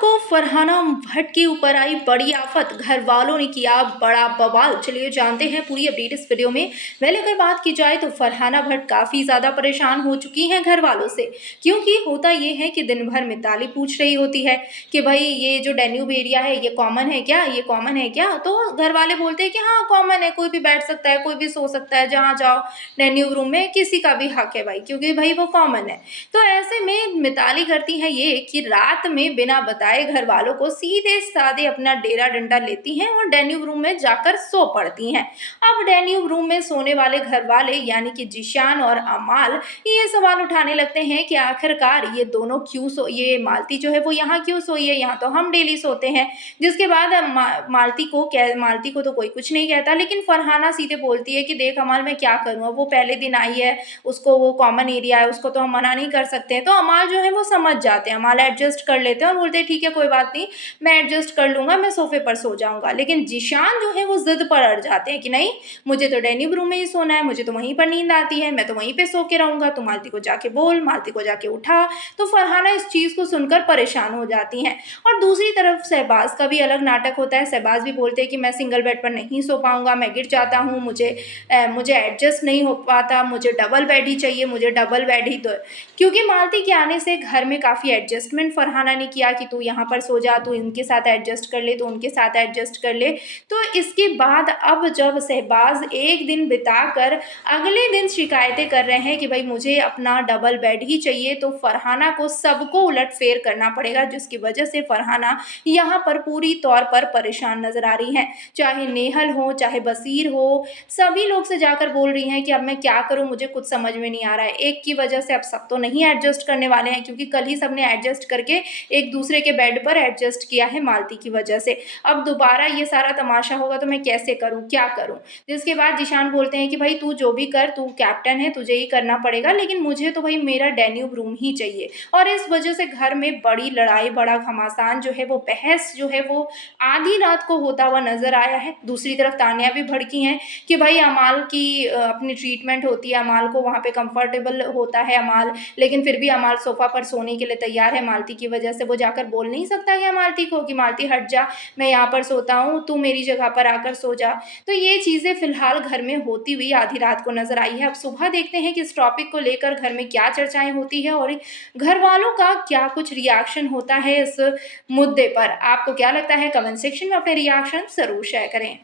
को फरहाना भट्ट के ऊपर आई बड़ी आफत, घर वालों ने किया बड़ा बवाल। चलिए जानते हैं पूरी अपडेट इस वीडियो में। पहले अगर बात की जाए तो फरहाना भट्ट काफ़ी ज़्यादा परेशान हो चुकी हैं घर वालों से, क्योंकि होता ये है कि दिन भर मिताली पूछ रही होती है कि भाई ये जो डेन्यूब एरिया है ये कॉमन है क्या, ये कॉमन है क्या। तो घर वाले बोलते हैं कि हाँ कॉमन है, कोई भी बैठ सकता है, कोई भी सो सकता है, जहाँ जाओ डेन्यूब रूम में किसी का भी हक है भाई, क्योंकि भाई वो कॉमन है। तो ऐसे में मिताली करती है ये कि रात में बिना बताए घर वालों को सीधे साधे अपना डेरा डंडा लेती हैं और डेन्यूब रूम में जाकर सो पड़ती हैं। अब डेन्यूब रूम में सोने वाले घर वाले यानी कि जिशान और अमाल ये सवाल उठाने लगते हैं कि आखिरकार ये दोनों क्यों ये मालती जो है वो यहाँ क्यों सोई है, यहाँ तो हम डेली सोते हैं। जिसके बाद मालती को तो कोई कुछ नहीं कहता, लेकिन फरहाना सीधे बोलती है कि देख अमाल मैं क्या करूँ, अब वो पहले दिन आई है, उसको वो कॉमन एरिया है, उसको तो हम मना नहीं कर सकते हैं। तो अमाल जो है वो समझ जाते हैं, अमाल एडजस्ट कर लेते हैं और बोलते हैं ठीक है कोई बात नहीं, मैं एडजस्ट कर लूँगा, मैं सोफे पर सो जाऊँगा। लेकिन ज़ीशान जो है वो ज़िद पर अड़ जाते हैं कि नहीं, मुझे तो डाइनिंग रूम में ही सोना है, मुझे तो वहीं पर नींद आती है, मैं तो वहीं पे सो के रहूँगा, तो मालती को जाके बोल, मालती को जाके उठा। तो फरहाना इस चीज़ को सुनकर परेशान हो जाती हैं। और दूसरी तरफ शहबाज़ का भी अलग नाटक होता है। शहबाज़ भी बोलते हैं कि मैं सिंगल बेड पर नहीं सो पाऊँगा, मैं गिर जाता हूँ, मुझे एडजस्ट नहीं हो पाता, मुझे डबल बेड ही चाहिए, मुझे डबल बेड ही दो। क्योंकि मालती के आने से घर में काफ़ी एडजस्टमेंट फरहाना ने किया कि तू यहाँ पर सो जा, तू इनके साथ एडजस्ट कर ले, तू उनके साथ एडजस्ट कर ले। तो इसके बाद अब जब शहबाज़ एक दिन बिताकर अगले दिन शिकायतें कर रहे हैं कि भाई मुझे अपना डबल बेड ही चाहिए, तो फरहाना को सबको उलटफेर करना पड़ेगा, जिसकी वजह से फरहाना यहाँ पर पूरी तौर पर परेशान नज़र आ रही हैं। चाहे नेहल हो, चाहे बसीर हो, सभी लोग से जाकर बोल रही हैं कि अब मैं क्या करूँ, मुझे कुछ समझ में नहीं आ रहा है। एक की वजह से अब सब तो नहीं एडजस्ट करने वाले हैं, क्योंकि कल ही सबने एडजस्ट करके एक दूसरे के बेड पर एडजस्ट किया है मालती की वजह से। अब दोबारा ये सारा तमाशा होगा तो मैं कैसे करूँ, क्या करूँ? जिसके बाद ज़ीशान बोलते हैं कि भाई तू जो भी कर, तू कैप्टन है, तुझे ही करना पड़ेगा, लेकिन मुझे तो भाई मेरा डेन्यूब रूम ही चाहिए। और इस वजह से घर में बड़ी लड़ाई, बड़ा घमासान जो है वो बहस जो है वो आधी रात को होता हुआ नज़र आया है। दूसरी तरफ तानिया भी भड़की हैं कि भाई अमाल की अपनी ट्रीटमेंट होती है, अमाल को वहाँ पे कंफर्टेबल होता है अमाल, लेकिन फिर भी अमाल सोफ़ा पर सोने के लिए तैयार है मालती की वजह से। वो जाकर बोल नहीं सकता है मालती को कि मालती हट जा, मैं यहाँ पर सोता हूँ, तू मेरी जगह पर आकर सो जा। तो ये चीज़ें फ़िलहाल घर में होती हुई आधी रात को नज़र आई है। अब सुबह देखते हैं कि इस टॉपिक को लेकर घर में क्या चर्चाएँ होती है और घर वालों का क्या कुछ रिएक्शन होता है इस मुद्दे पर। आपको क्या लगता है? कमेंट सेक्शन में अपने रिएक्शन ज़रूर शेयर करें।